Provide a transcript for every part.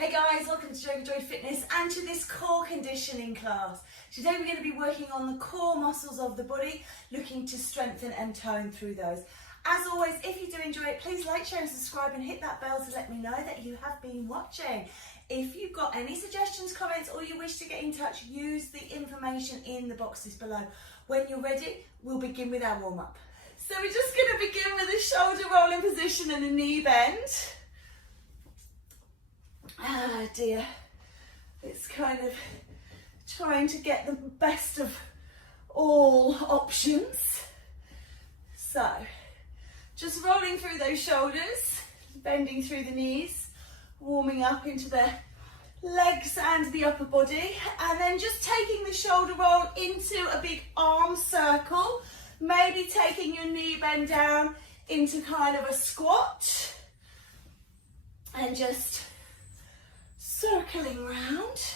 Hey guys, welcome to JoeGa Joy Fitness and to this core conditioning class. Today we're going to be working on the core muscles of the body, looking to strengthen and tone through those. As always, if you do enjoy it, please like, share and subscribe and hit that bell to let me know that you have been watching. If you've got any suggestions, comments or you wish to get in touch, use the information in the boxes below. When you're ready, we'll begin with our warm-up. So we're just going to begin with a shoulder rolling position and a knee bend. Ah dear, it's kind of trying to get the best of all options. So, just rolling through those shoulders, bending through the knees, warming up into the legs and the upper body, and then just taking the shoulder roll into a big arm circle, maybe taking your knee bend down into kind of a squat, and just circling round.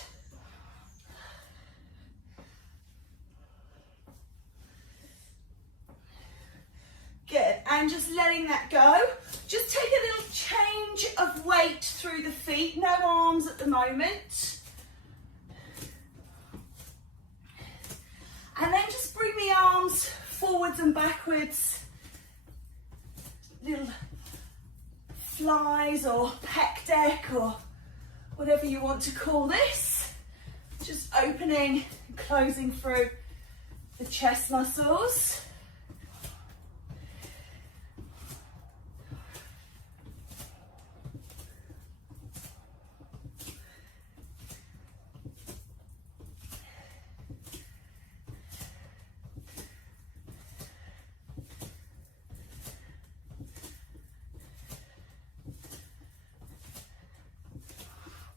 Good, and just letting that go. Just take a little change of weight through the feet, no arms at the moment. And then just bring the arms forwards and backwards, little flies or pec deck or whatever you want to call this. Just opening and closing through the chest muscles.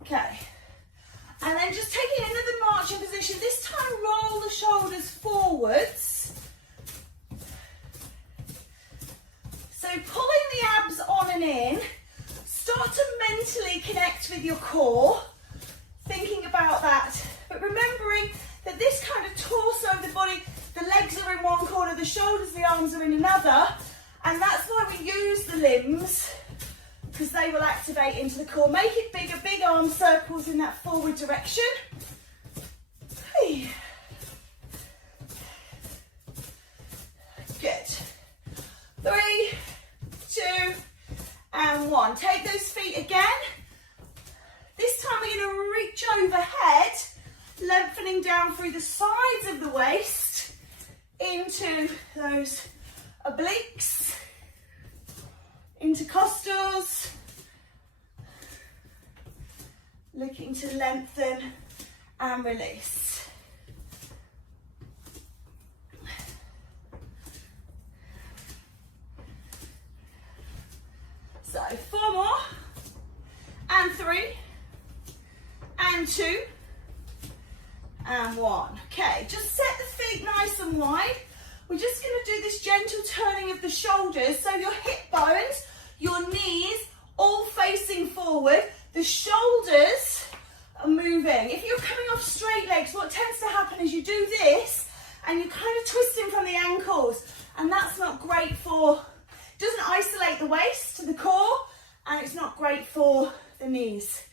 Okay, and then just taking another marching position, this time roll the shoulders forwards. So pulling the abs on and in, start to mentally connect with your core, thinking about that, but remembering that this kind of torso of the body, the legs are in one corner, the shoulders, the arms are in another, and that's why we use the limbs, because they will activate into the core. Make it bigger, big arm circles in that forward direction. Hey. Good. 3, 2, and 1. Take those feet again. This time we're going to reach overhead, lengthening down through the sides of the waist into those obliques, intercostals, looking to lengthen and release. So 4 more, and 3, and 2, and 1. Okay, just set the feet nice and wide. We're just going to do this gentle turning of the shoulders, so your hip bones, your knees, all facing forward. The shoulders are moving. If you're coming off straight legs, what tends to happen is you do this, and you're kind of twisting from the ankles, and that's not great for, doesn't isolate the waist to the core, and it's not great for the knees.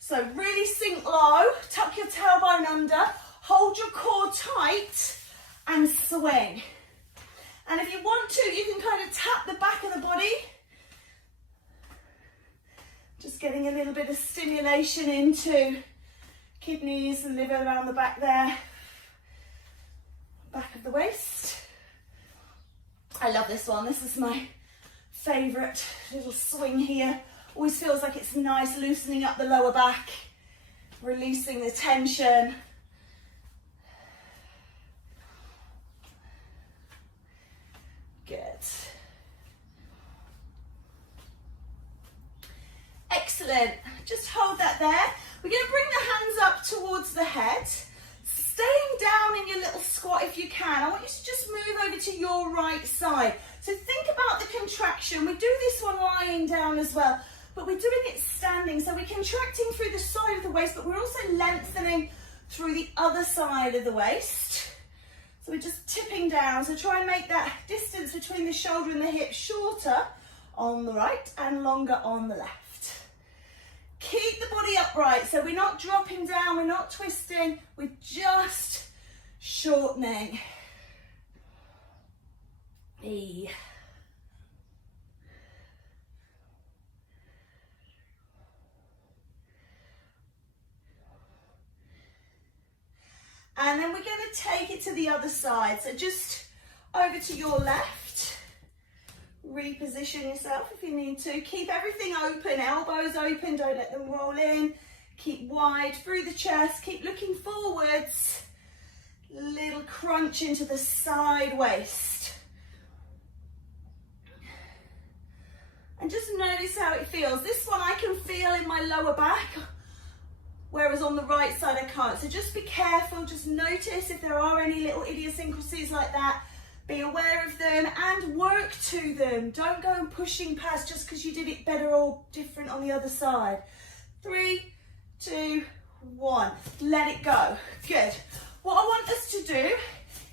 So really sink low, tuck your tailbone under, hold your core tight, and swing. And if you want to, you can kind of tap the back of the body. Just getting a little bit of stimulation into kidneys and liver around the back there. Back of the waist. I love this one. This is my favourite little swing here. Always feels like it's nice, loosening up the lower back, releasing the tension. Good. Excellent. Just hold that there. We're going to bring the hands up towards the head. Staying down in your little squat if you can. I want you to just move over to your right side. So think about the contraction. We do this one lying down as well, but we're doing it standing. So we're contracting through the side of the waist, but we're also lengthening through the other side of the waist. So we're just tipping down. So try and make that distance between the shoulder and the hip shorter on the right and longer on the left. Keep the body upright, so we're not dropping down, we're not twisting, we're just shortening. E. And then we're going to take it to the other side. So just over to your left. Reposition yourself if you need to. Keep everything open, elbows open, don't let them roll in. Keep wide through the chest, keep looking forwards. Little crunch into the side waist. And just notice how it feels. This one I can feel in my lower back, whereas on the right side I can't. So just be careful, just notice if there are any little idiosyncrasies like that. Be aware of them and work to them. Don't go and pushing past just because you did it better or different on the other side. 3, 2, 1. Let it go. Good. What I want us to do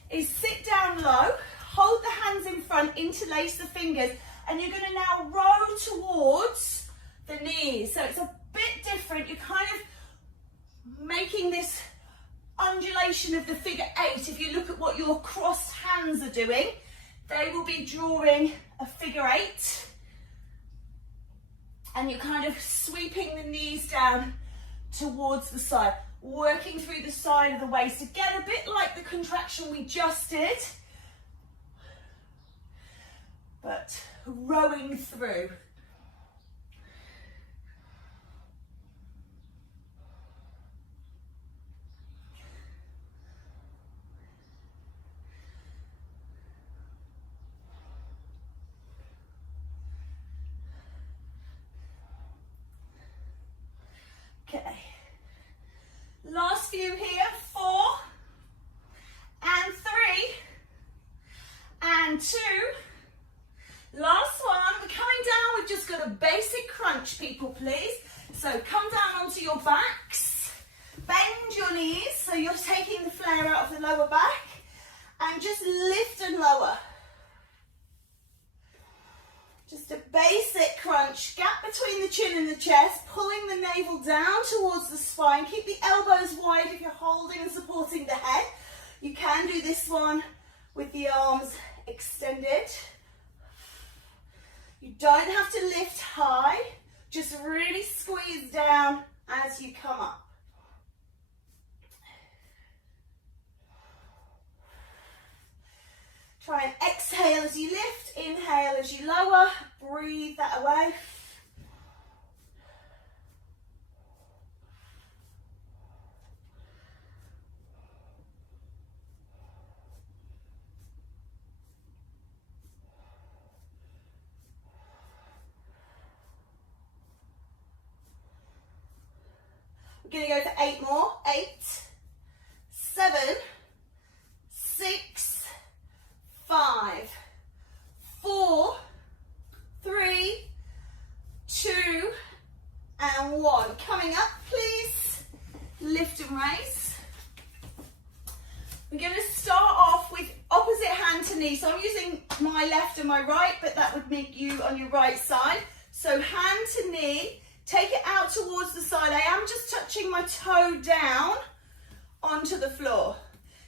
is sit down low, hold the hands in front, interlace the fingers, and you're going to now row towards the knees. So it's a bit different. You're kind of making this undulation of the figure 8. If you look at what your crossed hands are doing, they will be drawing a figure 8, and you're kind of sweeping the knees down towards the side, working through the side of the waist. Again, a bit like the contraction we just did, but rowing through. Okay, last few here, 4 and 3 and 2. Last one, we're coming down, we've just got a basic crunch, people, please. So come down onto your backs, bend your knees, so you're taking the flare out of the lower back, and just lift and lower. Just a basic crunch, gap between the chin and the chest, pulling the navel down towards the spine. Keep the elbows wide if you're holding and supporting the head. You can do this one with the arms extended. You don't have to lift high, just really squeeze down as you come up. Try and exhale as you lift, inhale as you lower, breathe that away. We're going to go for 8 more. 8, 7, 6, 5, 4, 3, 2, and 1. Coming up, please. Lift and raise. We're going to start off with opposite hand to knee. So I'm using my left and my right, but that would make you on your right side. So hand to knee. Take it out towards the side. I am just touching my toe down onto the floor.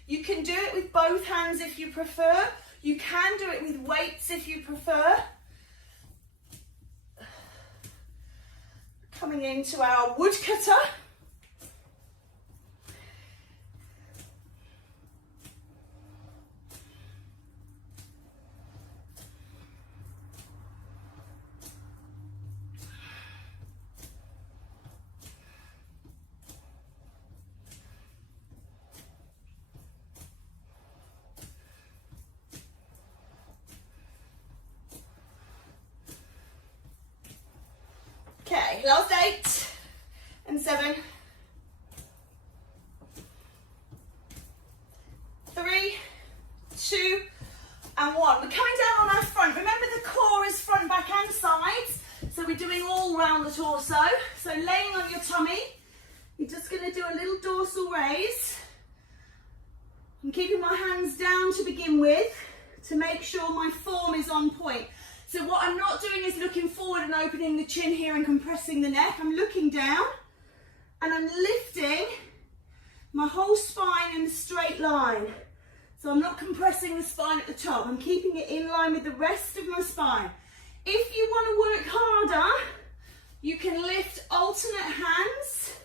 You can do it with both hands if you prefer. You can do it with weights if you prefer. Coming into our woodcutter. Okay, last 8 and 7, 3, 2, and 1. We're coming down on our front. Remember, the core is front, back, and sides. So we're doing all round the torso. So laying on your tummy, you're just going to do a little dorsal raise. I'm keeping my hands down to begin with to make sure my form is on point. So what I'm not doing is looking forward and opening the chin here and compressing the neck. I'm looking down and I'm lifting my whole spine in a straight line. So I'm not compressing the spine at the top. I'm keeping it in line with the rest of my spine. If you want to work harder, you can lift alternate hands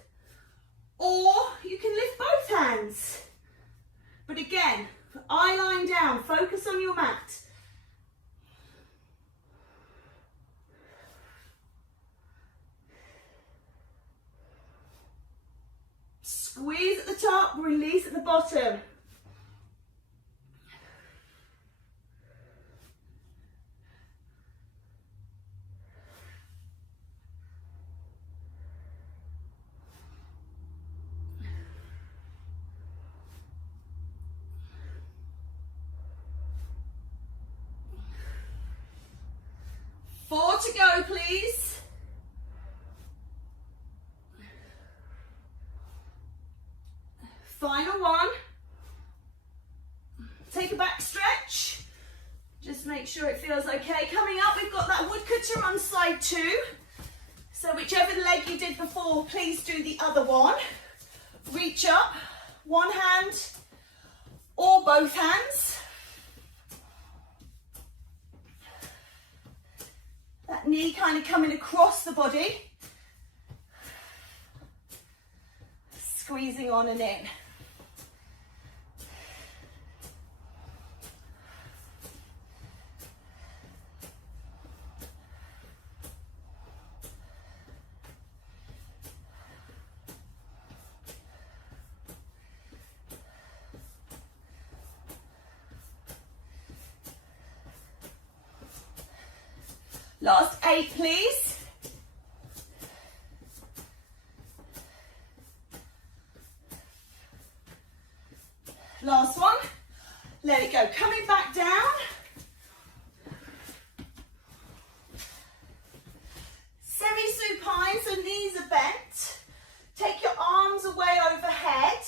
or you can lift both hands. But again, eye line down, focus on your mat. Squeeze at the top, release at the bottom. Four to go, please. Final one. Take a back stretch. Just make sure it feels okay. Coming up, we've got that woodcutter on side 2. So whichever leg you did before, please do the other one. Reach up, one hand or both hands. That knee kind of coming across the body. Squeezing on and in. Last 8, please. Last one. Let it go. Coming back down. Semi-supine, so knees are bent. Take your arms away overhead.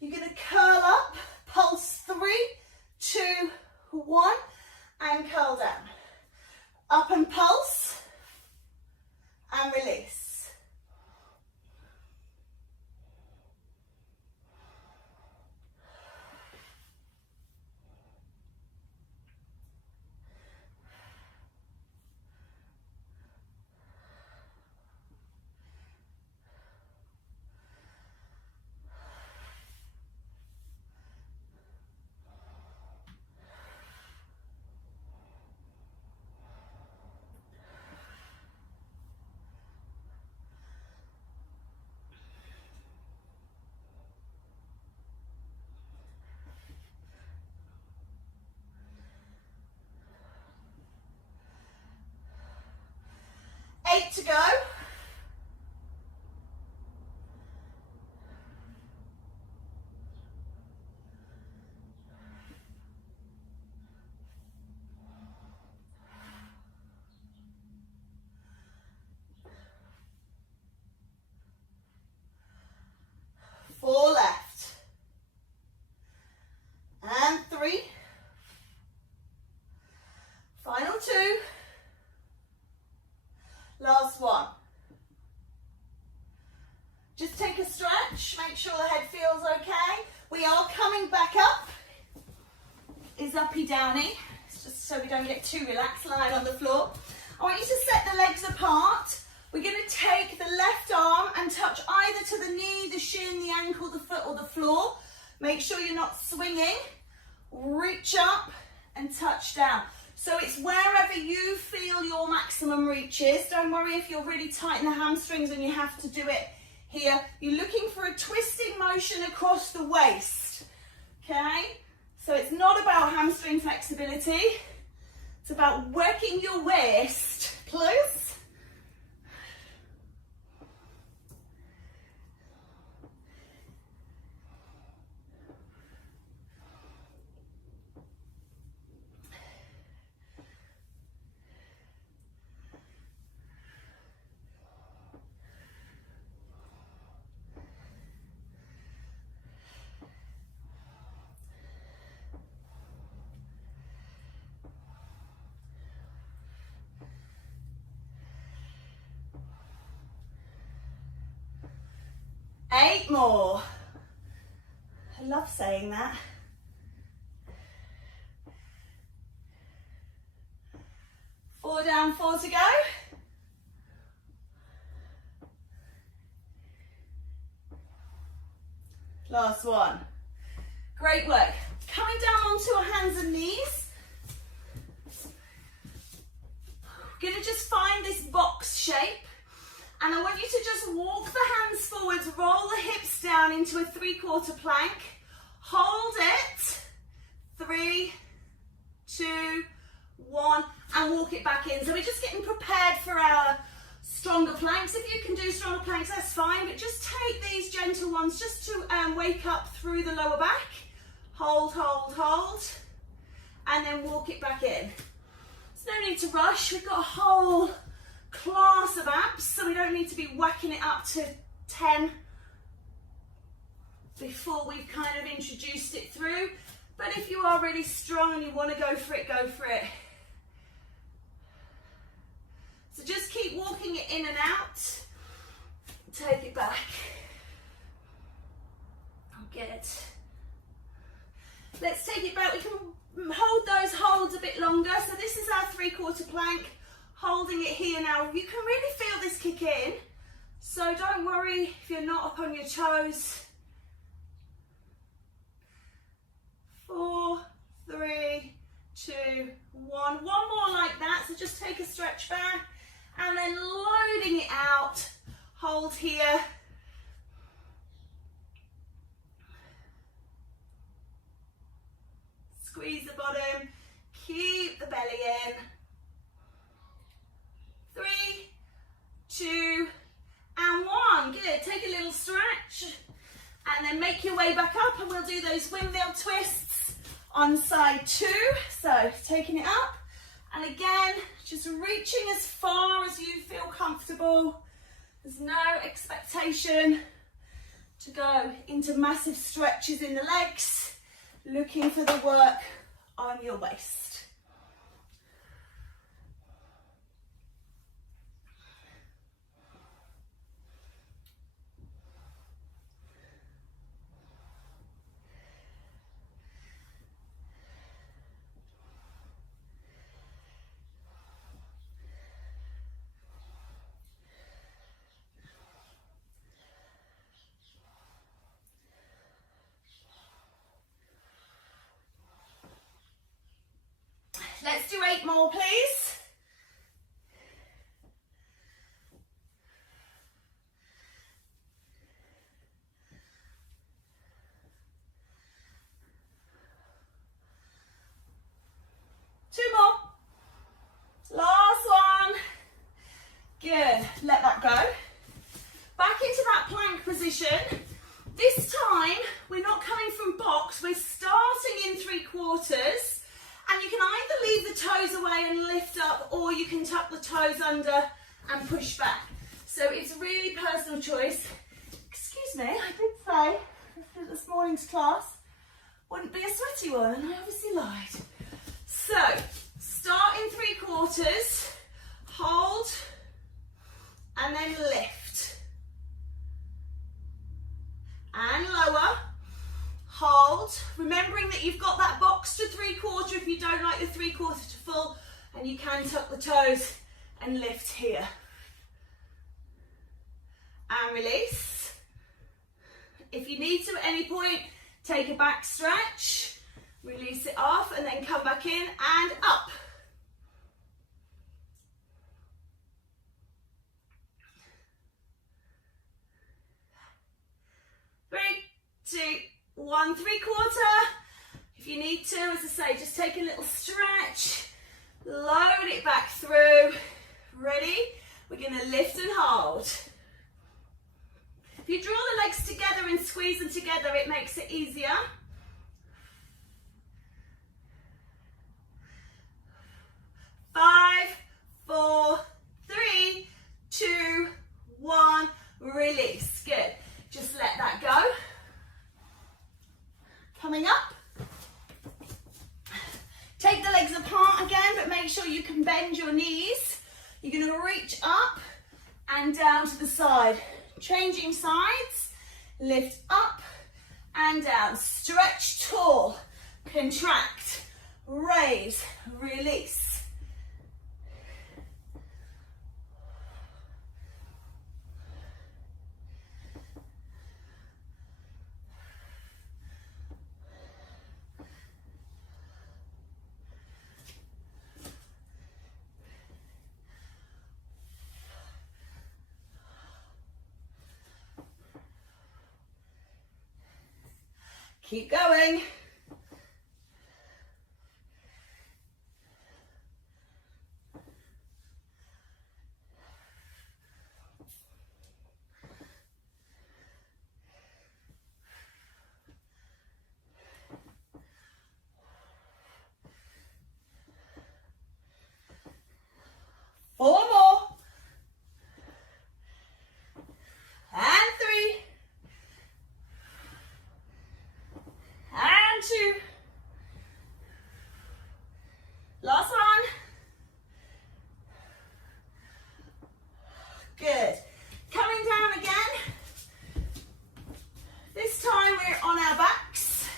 You're going to curl up. Pulse 3, 2, 1, and curl down. Up and pulse, and release. Eight to go. Four left. And 3. Final 2. Last one. Just take a stretch, make sure the head feels okay. We are coming back up. Is uppy downy. It's just so we don't get too relaxed lying on the floor. I want you to set the legs apart. We're going to take the left arm and touch either to the knee, the shin, the ankle, the foot or the floor. Make sure you're not swinging. Reach up and touch down. So it's wherever you feel your maximum reach is. Don't worry if you're really tight in the hamstrings and you have to do it here. You're looking for a twisting motion across the waist. Okay? So it's not about hamstring flexibility. It's about working your waist. Close. 8 more. I love saying that. 4 down, 4 to go. Last one. Great work. Coming down onto our hands and knees. We're going to just find this box shape. And I want you to just walk the hands forwards, roll the hips down into a 3/4 plank. Hold it. 3, 2, 1, and walk it back in. So we're just getting prepared for our stronger planks. If you can do stronger planks, that's fine, but just take these gentle ones just to wake up through the lower back. Hold, hold, hold, and then walk it back in. There's no need to rush. We've got a whole class of abs, so we don't need to be whacking it up to 10 before we've kind of introduced it through. But if you are really strong and you want to go for it, go for it. So just keep walking it in and out. Take it back. Good. Let's take it back. We can hold those holds a bit longer. So this is our 3/4 plank. Holding it here now. You can really feel this kick in. So don't worry if you're not up on your toes. 4, 3, 2, 1. One more like that. So just take a stretch back and then loading it out. Hold here. Squeeze the bottom. Keep the belly in. 3, 2, and 1. Good. Take a little stretch and then make your way back up, and we'll do those windmill twists on side 2. So taking it up, and again just reaching as far as you feel comfortable. There's no expectation to go into massive stretches in the legs. Looking for the work on your waist. Let's do 8 more, please. Two more. Last one. Good. Let that go. Back into that plank position. This time, we're not coming from box. We're starting in 3/4. And you can either leave the toes away and lift up, or you can tuck the toes under and push back. So it's really personal choice. Excuse me, I did say that this morning's class wouldn't be a sweaty one, and I obviously lied. So start in 3/4, hold, and then lift. And lower. Hold, remembering that you've got that box to 3/4 if you don't like the 3/4 to full, and you can tuck the toes and lift here. And release. If you need to at any point, take a back stretch, release it off, and then come back in and up. Three, 2, 1, 3/4. If you need to, as I say, just take a little stretch, load it back through. Ready? We're going to lift and hold. If you draw the legs together and squeeze them together, it makes it easier. 5, 4, 3, 2, 1. Release. Good. Just let that go. Coming up. Take the legs apart again, but make sure you can bend your knees. You're going to reach up and down to the side. Changing sides. Lift up and down. Stretch tall. Contract. Raise. Release. Keep going. Four more. And 3. And 2. Last one. Good. Coming down again. This time we're on our backs.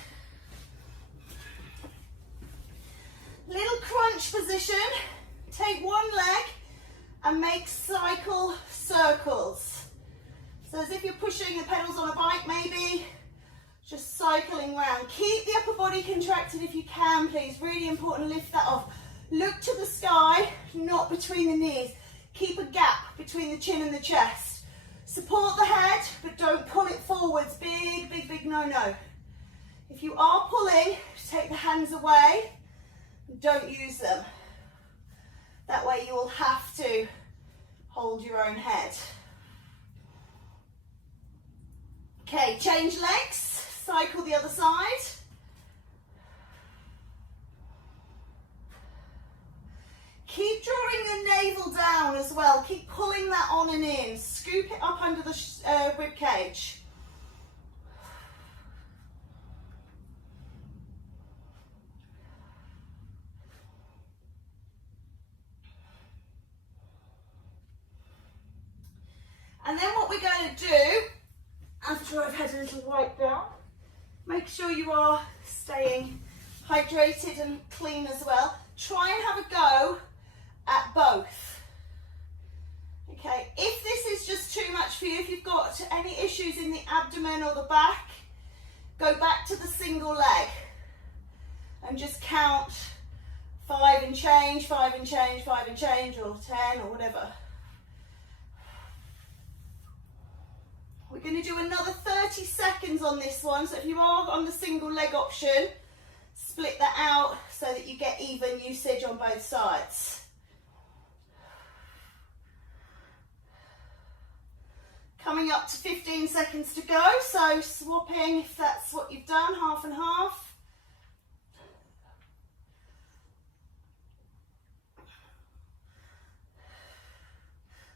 Little crunch position. Take one leg and make cycle circles. So as if you're pushing the pedals on a bike maybe. Just cycling round. Keep the upper body contracted if you can, please. Really important, lift that off. Look to the sky, not between the knees. Keep a gap between the chin and the chest. Support the head, but don't pull it forwards. Big, big, big no-no. If you are pulling, take the hands away. Don't use them. That way you will have to hold your own head. Okay, change legs. Cycle the other side. Keep drawing the navel down as well. Keep pulling that on and in. Scoop it up under the rib cage. And then what we're going to do, after I've had a little wipe down, make sure you are staying hydrated and clean as well. Try and have a go at both. Okay, if this is just too much for you, if you've got any issues in the abdomen or the back, go back to the single leg and just count 5 and change, 5 and change, 5 and change, or 10 or whatever. We're going to do another 30 seconds on this one, so if you are on the single leg option, split that out so that you get even usage on both sides. Coming up to 15 seconds to go, so swapping if that's what you've done, half and half.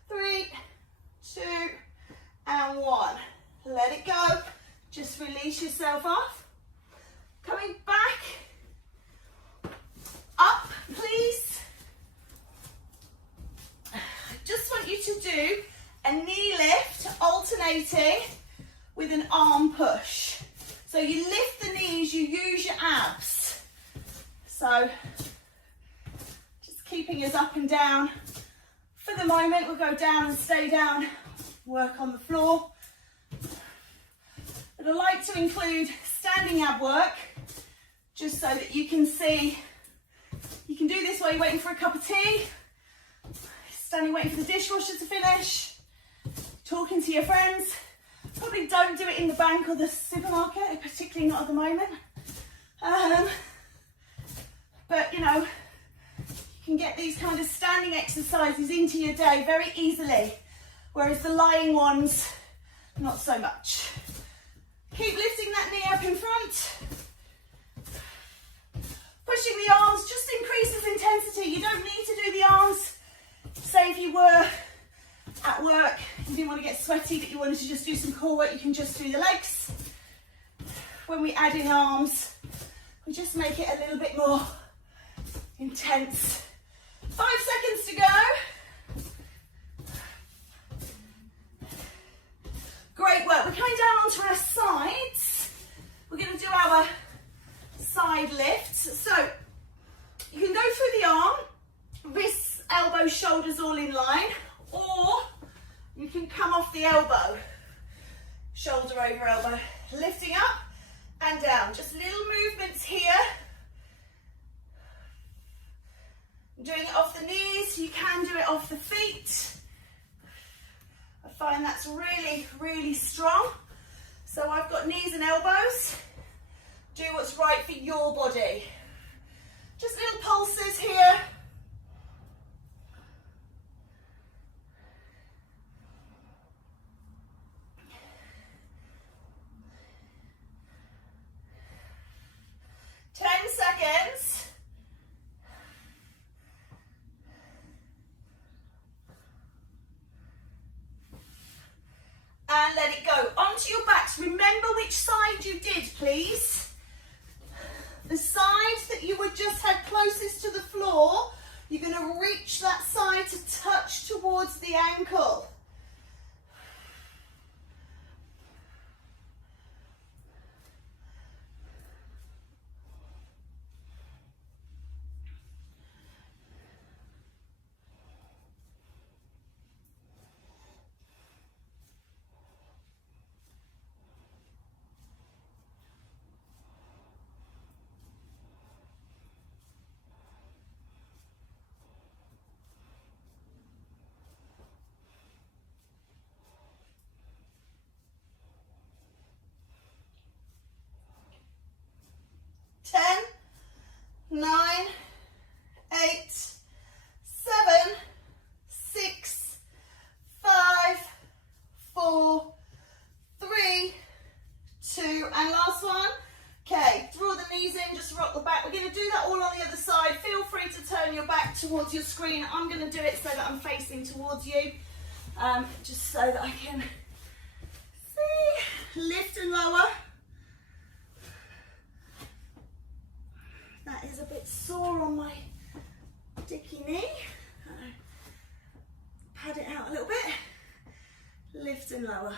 Three, 2, and 1. Let it go. Just release yourself off. Coming back up, please. I just want you to do a knee lift alternating with an arm push. So you lift the knees, you use your abs. So just keeping us up and down. For the moment, we'll go down and stay down, work on the floor. But I like to include standing ab work, just so that you can see, you can do this while you're waiting for a cup of tea, standing waiting for the dishwasher to finish, talking to your friends. Probably don't do it in the bank or the supermarket, particularly not at the moment. But you know, you can get these kind of standing exercises into your day very easily, whereas the lying ones, not so much. Keep lifting that knee up in front. Pushing the arms just increases intensity. You don't need to do the arms. Say if you were at work, you didn't want to get sweaty, but you wanted to just do some core work, you can just do the legs. When we add in arms, we just make it a little bit more intense. 5 seconds to go. Great work. We're coming down on to our sides. We're going to do our side lifts. So you can go through the arm, wrists, elbows, shoulders all in line, or you can come off the elbow, shoulder over elbow, lifting up and down. Just little movements here. Doing it off the knees, you can do it off the feet. I find that's really, really strong. So I've got knees and elbows. Do what's right for your body. Just little pulses here. Seconds. And let it go. Onto your backs. Remember which side you did, please. The side that you would just had closest to the floor, you're going to reach that side to touch towards the ankle. Nine, 8, 7, 6, 5, 4, 3, 2, and last one. Okay, draw the knees in, just rock the back. We're going to do that all on the other side. Feel free to turn your back towards your screen. I'm going to do it so that I'm facing towards you, just so that I can see. Lift and lower. That is a bit sore on my dicky knee. Pad it out a little bit. Lift and lower.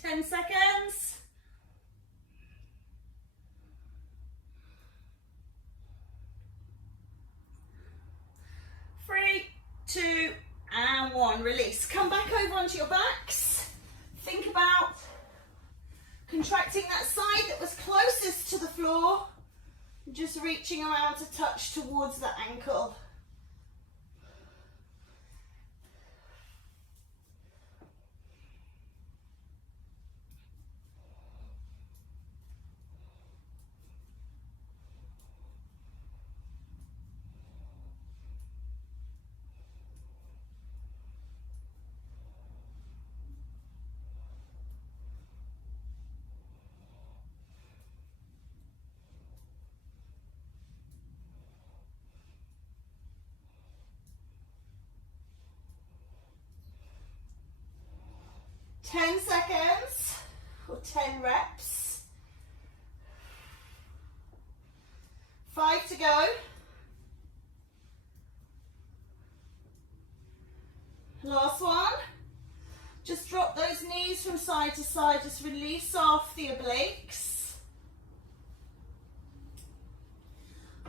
Ten seconds. 3, 2, and 1. Release. Come back over onto your backs. Think about contracting that side that was closest to the floor. Just reaching around to touch towards the ankle. Ten seconds or 10 reps. 5 to go. Last one. Just drop those knees from side to side. Just release off the obliques.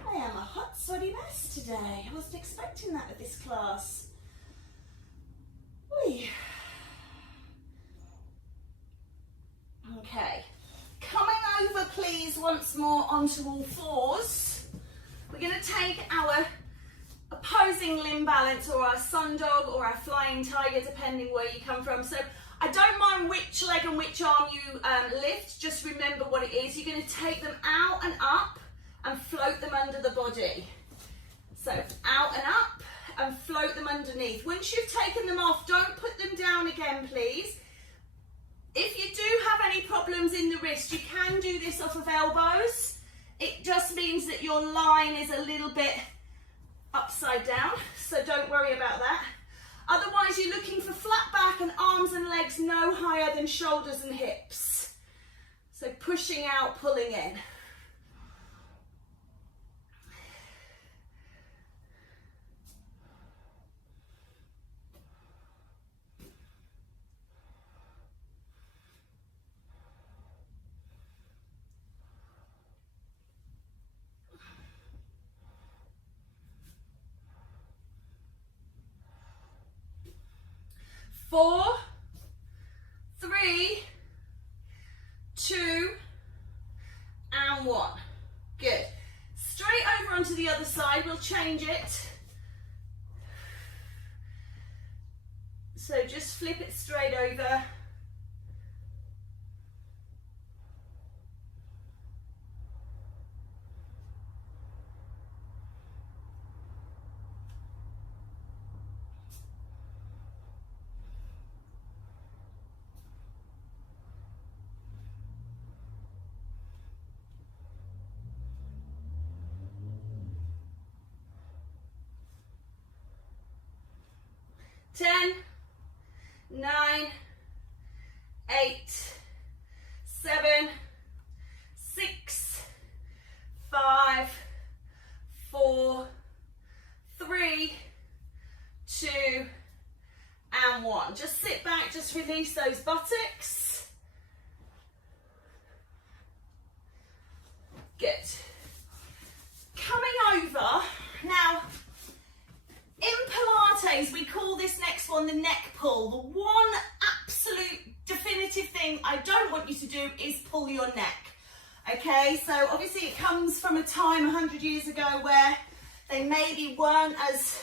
I am a hot, sweaty mess today. I wasn't expecting that with this class. Whee. Okay, coming over please once more onto all fours. We're going to take our opposing limb balance or our sun dog or our flying tiger, depending where you come from. So I don't mind which leg and which arm you lift, just remember what it is. You're going to take them out and up and float them under the body. So out and up and float them underneath. Once you've taken them off, don't put them down again, please. If you do have any problems in the wrist, you can do this off of elbows. It just means that your line is a little bit upside down, so don't worry about that. Otherwise, you're looking for flat back and arms and legs no higher than shoulders and hips. So pushing out, pulling in. Four, 3, 2, and 1. Good. Straight over onto the other side, we'll change it. So just flip it straight over. Ten, 9, 8, 7, 6, 5, 4, 3, 2, and 1. Just sit back, just release those buttocks. Good. Coming over, now, in Pilates, we call this next one the neck pull. The one absolute definitive thing I don't want you to do is pull your neck. Okay, so obviously it comes from a time 100 years ago where they maybe weren't as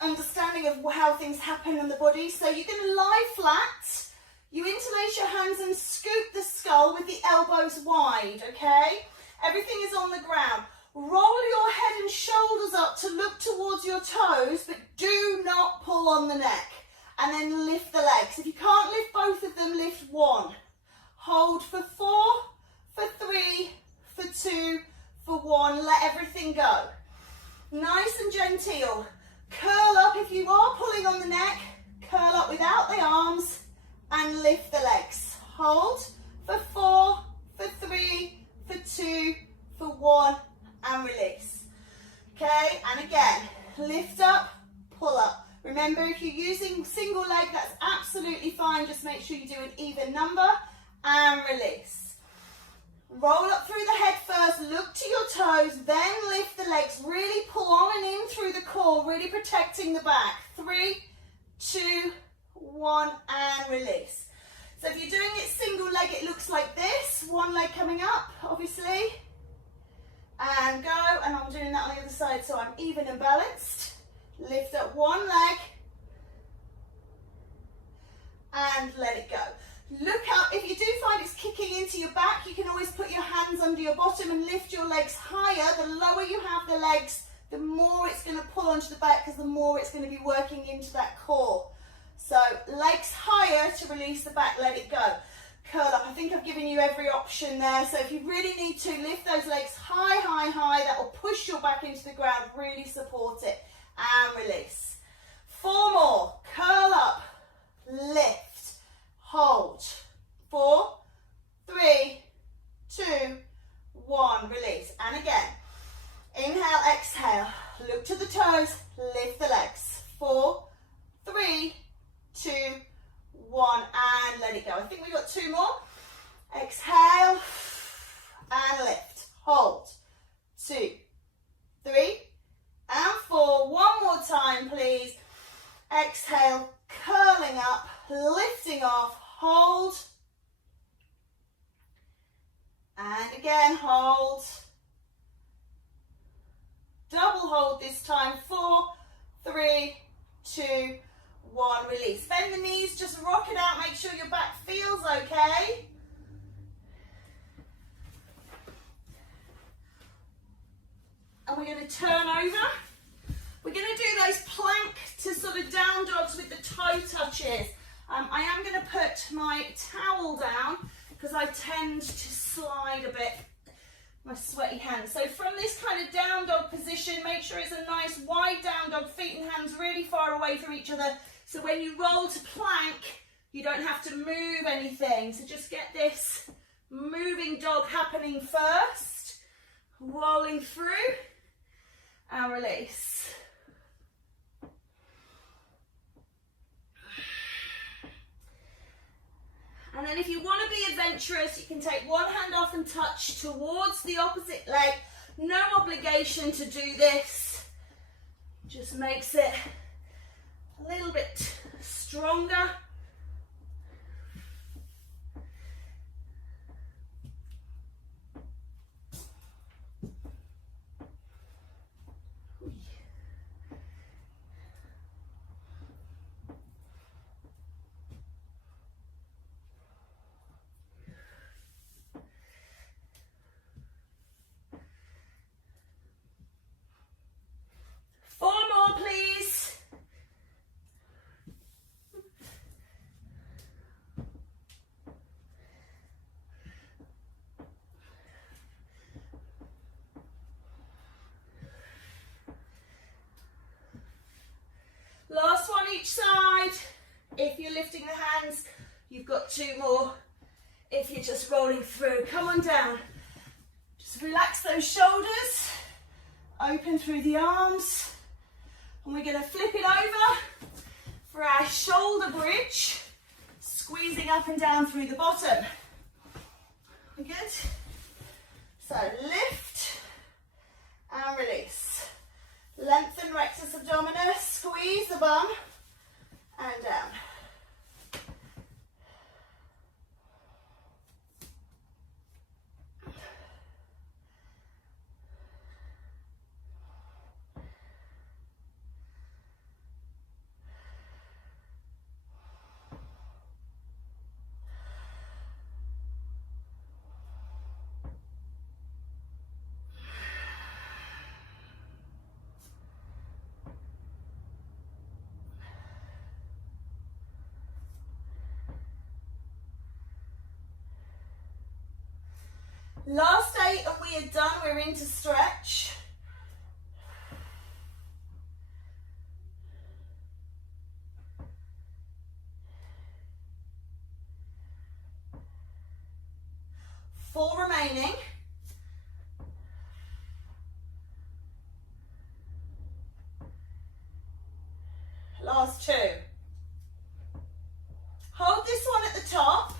understanding of how things happen in the body. So you're going to lie flat. You interlace your hands and scoop the skull with the elbows wide, okay? Everything is on the ground. Roll your head and shoulders up to look towards your toes, but do not pull on the neck. And then lift the legs. If you can't lift both of them, lift one. Hold for 4, for 3, for 2, for 1. Let everything go. Nice and genteel. Curl up if you are pulling on the neck. Curl up without the arms and lift the legs. Hold for 4, for 3, for 2, for 1. And release. Okay, and again, lift up, pull up. Remember, if you're using single leg, that's absolutely fine. Just make sure you do an even number and release. Roll up through the head first, look to your toes, then lift the legs. Really pull on and in through the core, really protecting the back. 3, 2, 1, and release. So if you're doing it single leg, it looks like this. One leg coming up, obviously. And go, and I'm doing that on the other side so I'm even and balanced. Lift up one leg and let it go. Look up, if you do find it's kicking into your back, you can always put your hands under your bottom and lift your legs higher. The lower you have the legs, the more it's going to pull onto the back, because the more it's going to be working into that core. So legs higher to release the back, let it go. Curl up. I think I've given you every option there. So if you really need to, lift those legs high, high, high. That will push your back into the ground, really support it. And release. 4 more. Curl up, lift, hold. 4, 3, 2, 1. Release. And again. Inhale, exhale. Look to the toes, lift the legs. 4, 3, 2, 1, and let it go. I think we've got 2 more. Exhale and lift. Hold. 2, 3, and 4. One more time, please. Exhale, curling up, lifting off, hold. And again, hold. Double hold this time. 4, 3, 2, 1, release. Bend the knees, just rock it out, make sure your back feels okay. And we're going to turn over. We're going to do those plank to sort of down dogs with the toe touches. I am going to put my towel down because I tend to slide a bit My sweaty hands. So from this kind of down dog position, make sure it's a nice wide down dog, feet and hands really far away from each other. So when you roll to plank, you don't have to move anything. So just get this moving dog happening first. Rolling through and release. And then if you want to be adventurous, you can take one hand off and touch towards the opposite leg. No obligation to do this. Just makes it a little bit stronger. Four more, please. Last one each side. If you're lifting the hands, you've got two more. If you're just rolling through, come on down. Just relax those shoulders. Open through the arms. And we're going to flip it over for our shoulder bridge, squeezing up and down through the bottom. We good? So lift and release. Lengthen rectus abdominis, squeeze the bum and down. Last 8 and we are done, we're into stretch. Four remaining. Last 2. Hold this one at the top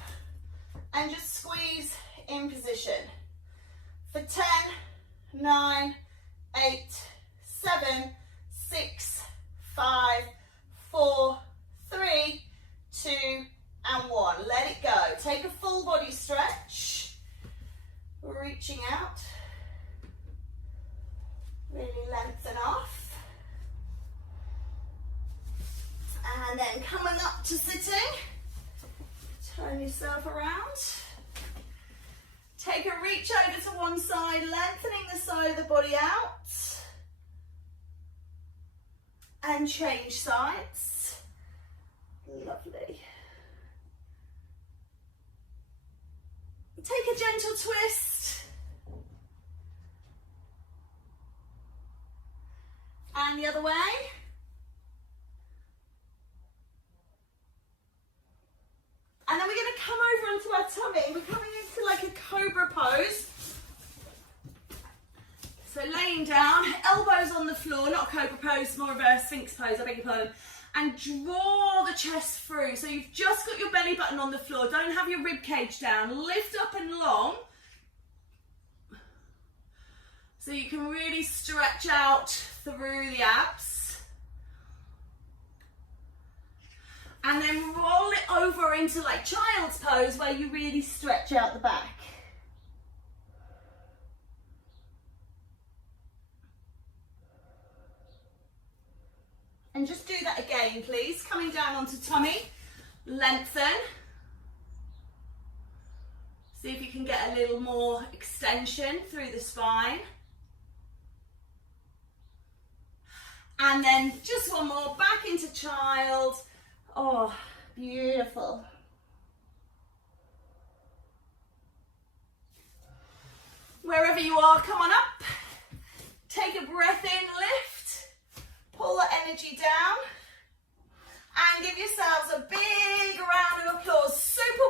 and just squeeze in position. For 10, 9, 8, 7, 6, 5, 4, 3, 2, and 1. Let it go. Take a full body stretch. Reaching out. Really lengthen off. And then coming up to sitting. Turn yourself around. Take a reach over to one side, lengthening the side of the body out. And change sides. Lovely. Take a gentle twist. And the other way. And then we're going to come over onto our tummy. We're coming into like a cobra pose. So laying down, elbows on the floor, not a cobra pose, more of a sphinx pose, I beg your pardon. And draw the chest through. So you've just got your belly button on the floor. Don't have your rib cage down. Lift up and long. So you can really stretch out through the abs. And then roll it over into like child's pose where you really stretch out the back. And just do that again, please. Coming down onto tummy, lengthen. See if you can get a little more extension through the spine. And then just one more, back into child. Oh, beautiful. Wherever wherever you are, come on up. Take a breath in, lift. Pull the energy down. And give yourselves a big round of applause. Super